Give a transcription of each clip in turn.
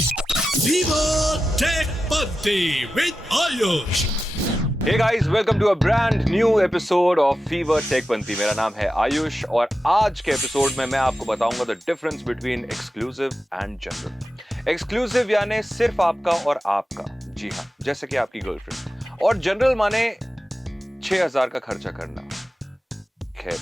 Viva Tech Buddy with Ayush. Hey guys, welcome to a brand new episode of Fever Tech Panti. मेरा नाम है आयुष और आज के एपिसोड में मैं आपको बताऊंगा the difference between exclusive and general. Exclusive यानी सिर्फ आपका और आपका, जी हाँ, जैसे कि आपकी गर्लफ्रेंड, और जनरल माने 6000 का खर्चा करना। खैर,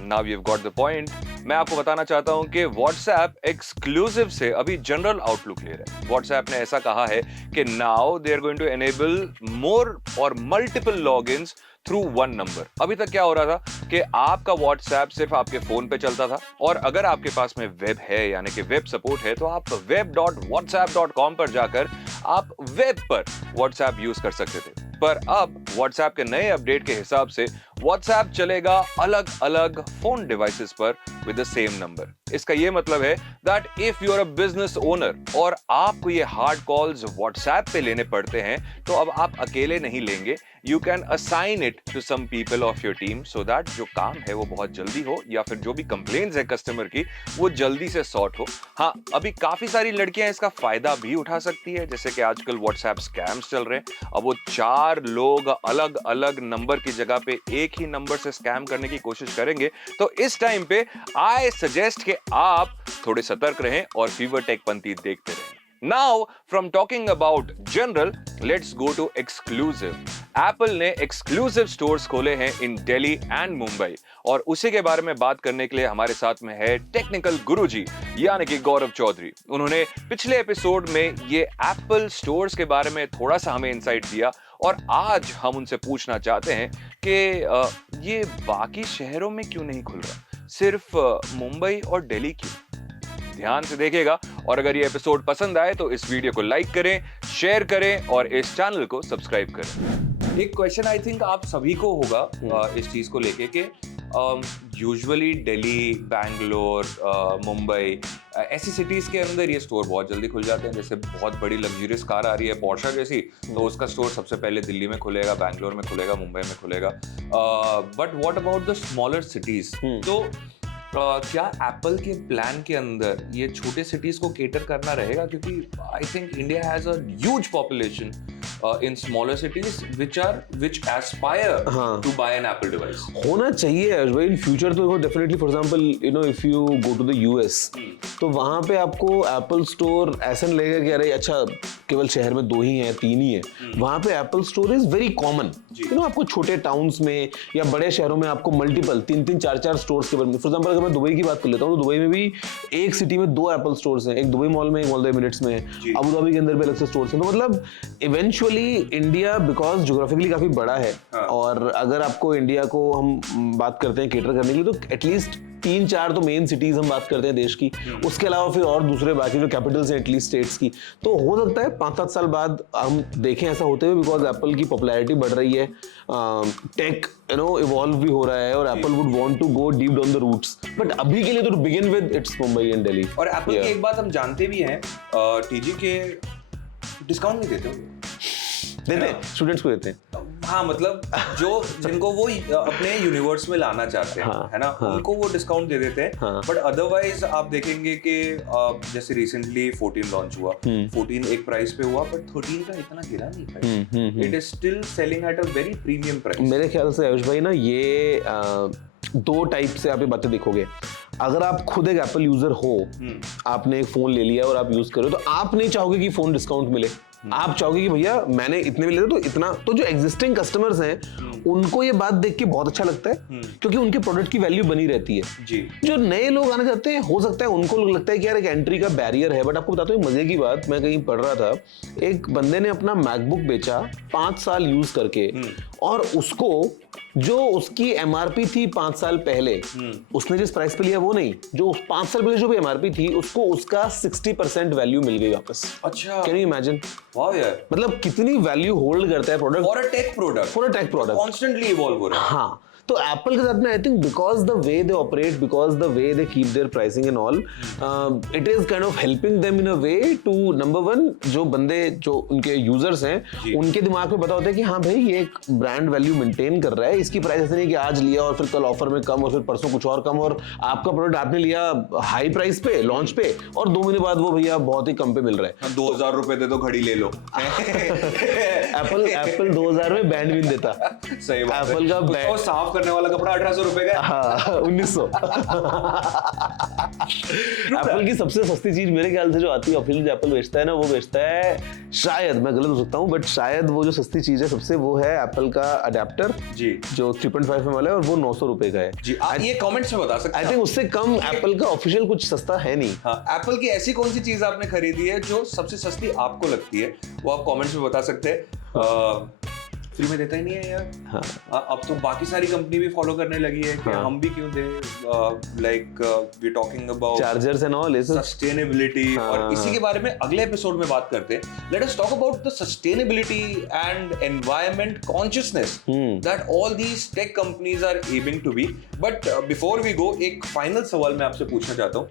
now you have got the point. मैं आपको बताना चाहता हूं कि WhatsApp एक्सक्लूसिव से अभी जनरल आउटलुक ले रहा है। WhatsApp ने ऐसा कहा है कि now they are going to enable more और multiple logins through one number. अभी तक क्या हो रहा था कि आपका WhatsApp सिर्फ आपके फोन पे चलता था, और अगर आपके पास में वेब है यानी कि वेब सपोर्ट है तो आप web.whatsapp.com पर जाकर आप वेब पर WhatsApp यूज कर सकते थे। पर अब WhatsApp के नए अपडेट के हिसाब से WhatsApp चलेगा अलग अलग फोन डिवाइसेस पर विद द सेम नंबर। इसका ये मतलब है that if you are a business owner और आपको ये हार्ड कॉल्स WhatsApp पे लेने पड़ते हैं तो अब आप अकेले नहीं लेंगे, you can assign it to some people of your team so that जो काम है वो बहुत जल्दी हो, या फिर जो भी कंप्लेंट्स है कस्टमर की वो जल्दी से सॉर्ट हो। हाँ, अभी काफी सारी लड़कियां इसका फायदा भी उठा सकती है, जैसे कि आजकल WhatsApp स्कैम्स चल रहे हैं। अब वो 4 लोग अलग अलग नंबर की जगह पे एक ही नंबर से स्कैम करने की कोशिश करेंगे, तो इस टाइम पे आई सजेस्ट कि आप थोड़े सतर्क रहें और फीवर टेक पंती देखते रहें। Now, from talking about general, let's go to exclusive. Apple ने exclusive stores खोले हैं in Delhi and Mumbai, और उसी के बारे में बात करने के लिए हमारे साथ में है टेक्निकल गुरुजी यानी कि गौरव चौधरी। उन्होंने पिछले एपिसोड में ये Apple स्टोर्स के बारे में थोड़ा सा हमें इंसाइट दिया, और आज हम उनसे पूछना चाहते हैं कि ये बाकी शहरों में क्यों नहीं खुल रहा, सिर्फ मुंबई और दिल्ली क्यों। ध्यान से देखिएगा, और अगर ये एपिसोड पसंद आए तो इस वीडियो को लाइक करें, शेयर करें और इस चैनल को सब्सक्राइब करें। एक क्वेश्चन आई थिंक आप सभी को होगा इस चीज को लेके कि यूजुअली दिल्ली, बैंगलोर, मुंबई ऐसी सिटीज के अंदर ये स्टोर बहुत जल्दी खुल जाते हैं। जैसे बहुत बड़ी लग्जरियस कार आ रही है पोर्शा जैसी, तो उसका स्टोर सबसे पहले दिल्ली में खुलेगा, बैंगलोर में खुलेगा, मुंबई में खुलेगा। But what about the smaller cities? तो क्या एप्पल के प्लान के अंदर ये छोटे सिटीज को केटर करना रहेगा, क्योंकि I think India has a huge population in smaller cities which aspire to buy an Apple device? होना चाहिए भाई इन फ्यूचर। तो definitely for example if you go to the US तो वहां पे आपको एप्पल स्टोर ऐसा नहीं लगेगा कि अरे अच्छा केवल शहर में 2 ही हैं, 3 ही हैं। वहां पे Apple store is very common. आपको छोटे टाउन्स में या बड़े शहरों में आपको मल्टीपल 3-3, 4-4 स्टोर्स के बारे में। फॉर एग्जांपल अगर मैं दुबई की बात कर लेता हूँ तो दुबई में भी एक सिटी में 2 एप्पल स्टोर्स हैं, एक दुबई मॉल में, एक मॉल मिनट्स में, अबू धाबी के अंदर भी अलग से स्टोर्स हैं। तो मतलब इवेंचुअली इंडिया बिकॉज ज्योग्राफिकली काफी बड़ा है, और अगर आपको इंडिया को हम बात करते हैं केटर करने के लिए तो एटलीस्ट 3-4 तो मेन सिटीज हम बात करते हैं देश की, उसके अलावा फिर और दूसरे बाकी जो कैपिटल्स हैं एटलीस्ट स्टेट्स की। तो हो सकता है 5-7 साल बाद हम देखें ऐसा होते हुए, बिकॉज एप्पल की पॉपुलैरिटी बढ़ रही है, टेक इवॉल्व भी हो रहा है, और Apple would want to go deep down the roots. But अभी के लिए तो begin with its Mumbai and Delhi. और एप्पल की एक बात हम जानते भी हैं, टीजी के डिस्काउंट नहीं देते हैं, स्टूडेंट्स को देते हैं। हाँ, मतलब जो जिनको वो अपने यूनिवर्स में लाना चाहते हैं, है ना, उनको वो डिस्काउंट दे देते हैं। बट अदरवाइज आप देखेंगे कि जैसे रिसेंटली 14 लॉन्च हुआ, 14 एक प्राइस पे हुआ, बट 13 का इतना गिरा नहीं price. It is still selling at a very premium price. मेरे ख्याल से आयुष भाई ना, ये 2 टाइप से आप ये बातें देखोगे। अगर आप खुद एक एप्पल यूजर हो, आपने एक फोन ले लिया और आप यूज करो, तो आप नहीं चाहोगे कि फोन डिस्काउंट मिले, आप चाहोगे कि भैया मैंने इतने में ले तो इतना। तो जो एग्जिस्टिंग कस्टमर्स हैं उनको ये बात देख के बहुत अच्छा लगता है, क्योंकि उनके प्रोडक्ट की वैल्यू बनी रहती है जी। जो नए लोग आना चाहते हैं, हो सकता है उनको लगता है कि यार एक एंट्री का बैरियर है। बट आपको बताता हूँ मजे की बात, मैं कहीं पढ़ रहा था, एक बंदे ने अपना मैकबुक बेचा 5 साल यूज करके, और उसको जो उसकी एमआरपी थी 5 साल पहले, उसने जिस प्राइस पे लिया वो नहीं, जो 5 साल पहले जो भी एमआरपी थी उसको उसका 60% वैल्यू मिल गई वापस। अच्छा, कैन यू इमेजिन? वाओ यार, मतलब कितनी वैल्यू होल्ड करता है product. For a tech product constantly evolve हो रहा है। हाँ, तो एप्पल के साथ में I think because the way they operate, because the way they keep their pricing and all, it is kind of helping them in a way to number one, जो बंदे जो उनके यूजर्स हैं उनके दिमाग में पता होता है कि हाँ भाई ये एक ब्रांड वैल्यू मेंटेन कर रहा है, इसकी प्राइस ऐसे नहीं कि आज लिया और फिर कल ऑफर में कम और फिर परसों कुछ और कम, और आपका प्रोडक्ट आपने लिया हाई प्राइस पे लॉन्च पे और 2 महीने बाद वो भैया बहुत ही कम पे मिल रहा है। 2000 रुपए दे दो, घड़ी ले लो। एप्पल 2000 में बैंड भी देता। सही बात एप्पल का है। और साफ करने वाला कपड़ा 1800 रुपए का। हाँ 1900। एप्पल की सबसे सस्ती चीज मेरे ख्याल से जो आती है ऑफिशियल एप्पल बेचता है ना, वो बेचता है, शायद मैं गलत हो सकता हूँ बट शायद वो जो सस्ती चीज है सबसे, वो है एप्पल का अडेप्टर जी, जो 3.5 में वाला है और वो 900 रुपए का है जी। ये कमेंट्स में बता सकते हैं। आई थिंक उससे कम एप्पल का ऑफिशियल कुछ सस्ता है नहीं। हाँ, एप्पल की ऐसी कौन सी चीज आपने खरीदी है जो सबसे सस्ती आपको लगती है, वो आप कमेंट्स में बता सकते हैं। फ्री में देता ही नहीं है यार। हाँ। अब तो बाकी सारी कंपनी भी फॉलो करने लगी है कि हम भी क्यों दे, like we talking about chargers and all, sustainability, और इसी के बारे में अगले एपिसोड में बात करते हैं। Let us talk about the sustainability and environment consciousness that all these tech companies are aiming to be. But before we go, एक फाइनल सवाल मैं आपसे पूछना चाहता हूँ।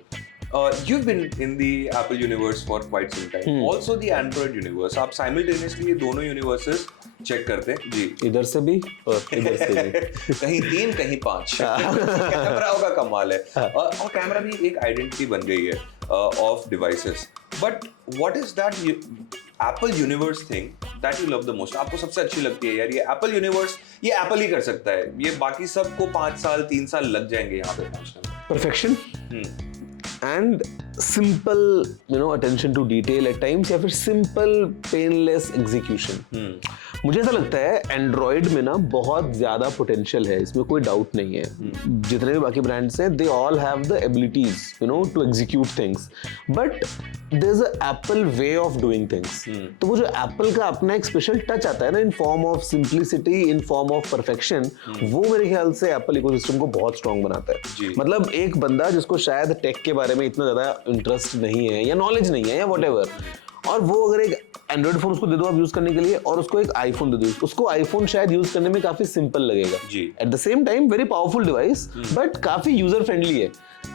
You've been in the Apple universe for quite some time. Also the Android universe. आप simultaneously ये दोनों universes चेक करते हैं जी। इधर से भी और इधर से भी। कहीं 3 कहीं 5। कैमरा का कमाल है। और कैमरा भी एक आइडेंटिटी बन गई है of devices. But what is that Apple universe thing that you love the most? आपको सबसे अच्छी लगती है यार ये Apple universe, ये Apple ही कर सकता है, ये बाकी सबको 5 साल 3 साल लग जाएंगे यहाँ पे पहुंचने में। Perfection and simple, you know, attention to detail at times, या फिर simple painless execution। मुझे ऐसा लगता है एंड्रॉइड में ना बहुत ज्यादा पोटेंशियल है, इसमें कोई डाउट नहीं है। जितने भी बाकी ब्रांड्स हैं they all have the abilities, you know, to execute things, but there is a Apple way of doing things. तो वो जो एप्पल का अपना एक स्पेशल टच आता है ना, in form of simplicity, in form of perfection, वो मेरे ख्याल से एप्पल इकोसिस्टम को बहुत स्ट्रांग बनाता है। मतलब एक बंदा जिसको शायद टेक के बारे में इतना ज्यादा इंटरेस्ट नहीं है या नॉलेज नहीं है या व्हाटएवर, और वो अगर एक एंड्रॉइड फोन उसको दे दो आप यूज करने के लिए और उसको एक आईफोन दे दो, उसको आईफोन शायद यूज करने में काफी सिंपल लगेगा जी। At the same time very powerful device, but काफी यूजर फ्रेंडली है।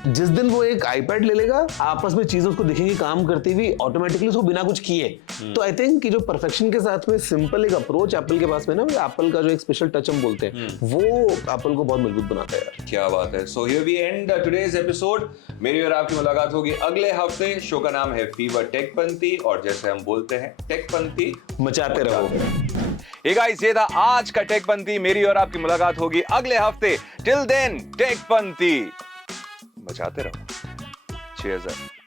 जिस दिन वो एक आईपैड ले लेगा, आपस में चीजें उसको दिखेंगी काम करती हुई ऑटोमेटिकली, उसको बिना कुछ किए। तो आई थिंक कि जो परफेक्शन के साथ में सिंपल एक अप्रोच एप्पल के पास में ना, एप्पल का जो एक स्पेशल टच हम बोलते हैं, वो एप्पल को बहुत मजबूत बनाता है यार। क्या बात है। So here we end today's episode. मेरी और आपकी मुलाकात होगी अगले हफ्ते। शो का नाम है फीवर टेकपंथी, और जैसे हम बोलते हैं टेकपंथी मचाते रहो। हे गाइस, ये था आज का टेकपंथी। मेरी और आपकी मुलाकात होगी अगले हफ्ते। टिल देन टेकपंथी मचाते रहो। चीयर्स।